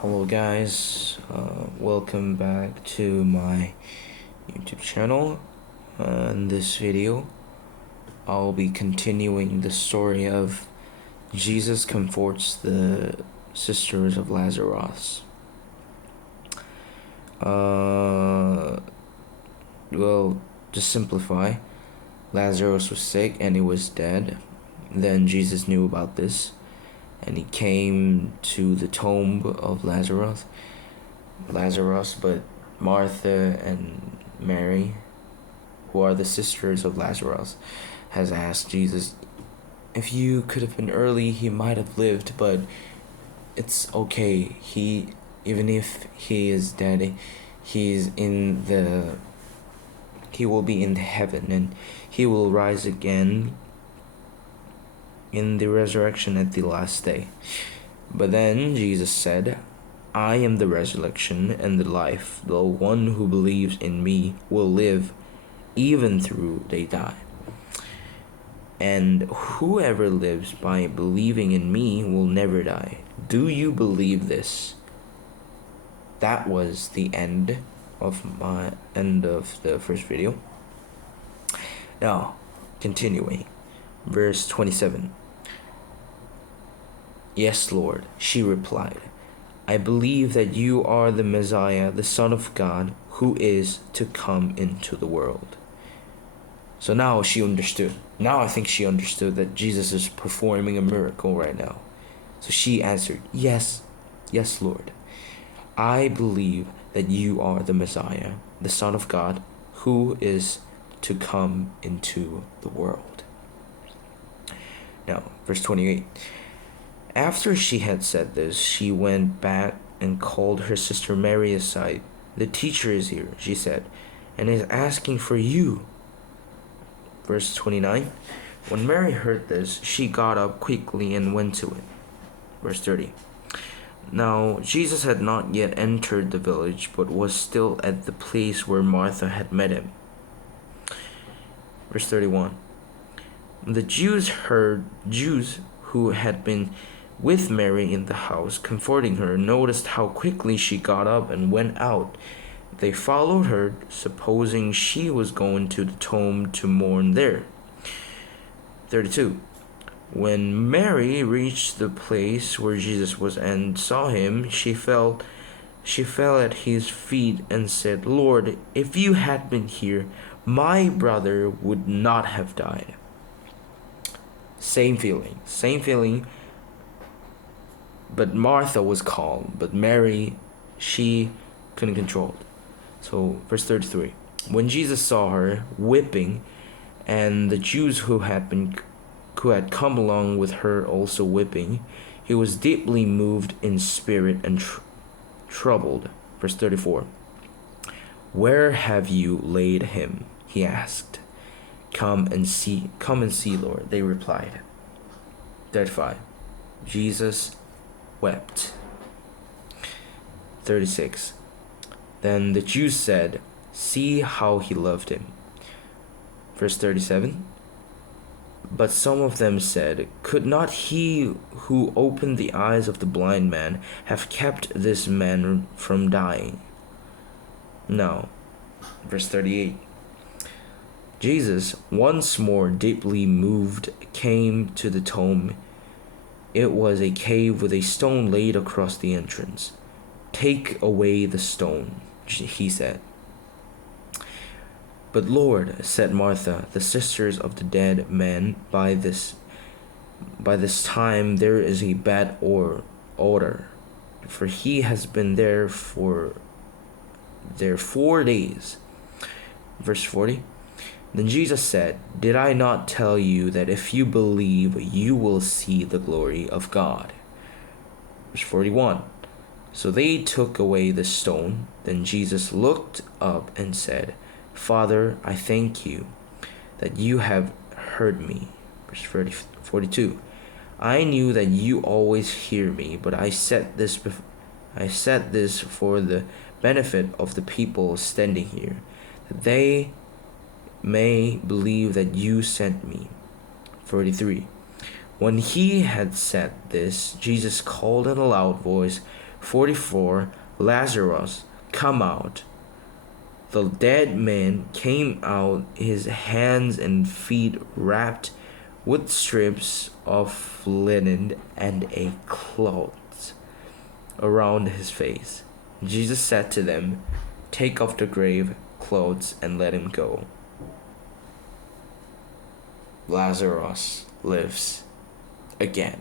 Hello guys, welcome back to my YouTube channel. In this video, I'll be continuing the story of Jesus comforts the sisters of Lazarus. Well, to simplify, Lazarus was sick and he was dead. Then Jesus knew about this, and he came to the tomb of Lazarus, but Martha and Mary, who are the sisters of Lazarus, has asked Jesus, if you could have been early, he might have lived, but it's okay. Even if he is dead, he will be in heaven, and he will rise again in the resurrection at the last day. But then Jesus said, I am the resurrection and the life. The one who believes in me will live even though they die. And whoever lives by believing in me will never die. Do you believe this? That was the end of the first video. Now, continuing. Verse 27. Yes, Lord, she replied. I believe that you are the Messiah, the Son of God, who is to come into the world. So now she understood. Now I think she understood that Jesus is performing a miracle right now. So she answered, Yes, Lord. I believe that you are the Messiah, the Son of God, who is to come into the world. Now, verse 28. After she had said this, she went back and called her sister Mary aside. The teacher is here, she said, and is asking for you. Verse 29. When Mary heard this, she got up quickly and went to it. Verse 30. Now, Jesus had not yet entered the village, but was still at the place where Martha had met him. Verse 31. The Jews who had been with Mary in the house, comforting her, noticed how quickly she got up and went out. They followed her, supposing she was going to the tomb to mourn there. 32. When Mary reached the place where Jesus was and saw him, she fell at his feet and said, Lord, if you had been here, my brother would not have died. Same feeling. But Martha was calm, but Mary, she couldn't control it. So, verse 33. When Jesus saw her weeping, and the Jews who had come along with her also weeping, he was deeply moved in spirit and troubled. Verse 34. Where have you laid him? He asked. Come and see, Lord, they replied. 35. Jesus wept. 36. Then the Jews said, see how he loved him. Verse 37. But some of them said, could not he who opened the eyes of the blind man have kept this man from dying? No. Verse 38. Jesus, once more deeply moved, came to the tomb. It was a cave with a stone laid across the entrance. Take away the stone, he said. But Lord, said Martha, the sisters of the dead man, by this time there is a bad odor, for he has been there 4 days. Verse 40. Then Jesus said, did I not tell you that if you believe, you will see the glory of God? Verse 41. So they took away the stone. Then Jesus looked up and said, Father, I thank you that you have heard me. Verse 42. I knew that you always hear me, but I said this for the benefit of the people standing here, that they may believe that you sent me. 43. When he had said this, Jesus called in a loud voice, 44. Lazarus, come out. The dead man came out, his hands and feet wrapped with strips of linen and a cloth around his face. Jesus said to them, take off the grave clothes and let him go. Lazarus lives again.